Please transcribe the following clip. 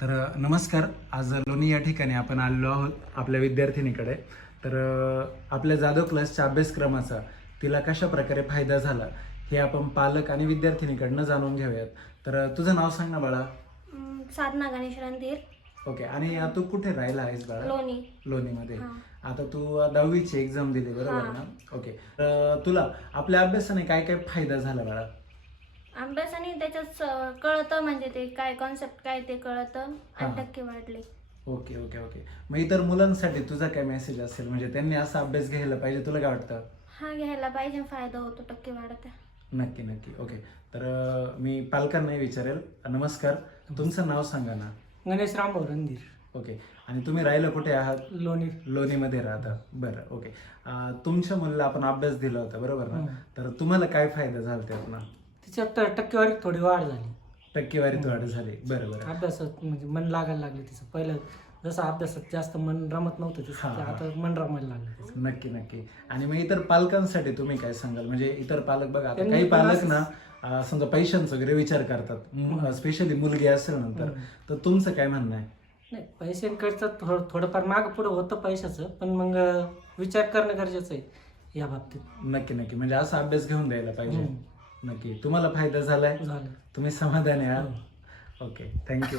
तर नमस्कार. आज लोणी या ठिकाणी आपण आलेलो आहोत आपल्या विद्यार्थिनीकडे. तर आपल्या जाधव क्लासच्या अभ्यासक्रमाचा तिला कशा प्रकारे फायदा झाला हे आपण पालक आणि विद्यार्थिनीकडनं जाणून घेऊयात. तर तुझं नाव सांग ना बाळा. साधना गणेश रणधीर. ओके. आणि तू कुठे राहिला आहेस बाळा? लोणी. लोणीमध्ये. हां. आता तू 10वीची एक्झाम दिली बरोबर ना? ओके. तर तुला आपल्या अभ्यासाने काय काय फायदा झाला बाळा? अभ्यासाने त्याच्यात कळतं, म्हणजे ते काय कॉन्सेप्ट काय ते कळतं हां. आणि टक्के वाढले. Okay okay okay. मग इतर मुलांसाठी तुझा काय मेसेज असेल, म्हणजे त्यांनी असा अभ्यास घ्यायला पाहिजे, तुला काय वाटतं? हा, घ्यायला पाहिजे, फायदा होतो, टक्के वाढते. नक्की नक्की. ओके. तर मी पालकांनाही विचारेल. नमस्कार, तुमचं नाव सांगा ना. गणेश रामभाऊ रणधीर. ओके. आणि तुम्ही राहिला कुठे आहात? लोणी. लोणीमध्ये राहता. बरं. ओके. तुमच्या मुलीला आपण अभ्यास दिला होता बरोबर ना? तर तुम्हाला काय फायदा झाला त्यातनं? तिच्यात टक्केवारीत थोडी वाढ झाली. टक्केवारीत वाढ झाली. बरं बरं. अभ्यासात म्हणजे मन लागायला लागले तिचं. पहिलं जसं अभ्यासात जास्त मन रमत नव्हतं तिचं, हां, आता मन रमायला लागलं तिचं. नक्की नक्की. आणि मग इतर पालकांसाठी तुम्ही काय सांगाल? म्हणजे इतर पालक बघा, आता त्यांनी काही पण पालक असंच- ना समजा पैशांचा वगैरे विचार करतात, स्पेशली मुलगी असेल नंतर. तर तुमचं काय म्हणणं आहे? नाही, पैशांकडचं थोडंफार मागं पुढं होतं पैशाचं, पण मग विचार करणं गरजेचं आहे या बाबतीत. नक्की नक्की. म्हणजे असा अभ्यास घेऊन द्यायला पाहिजे. हम्म. नक्की. तुम्हाला फायदा झालाय? झालं. तुम्ही समाधानी आहात? हो. ओके. थँक्यू.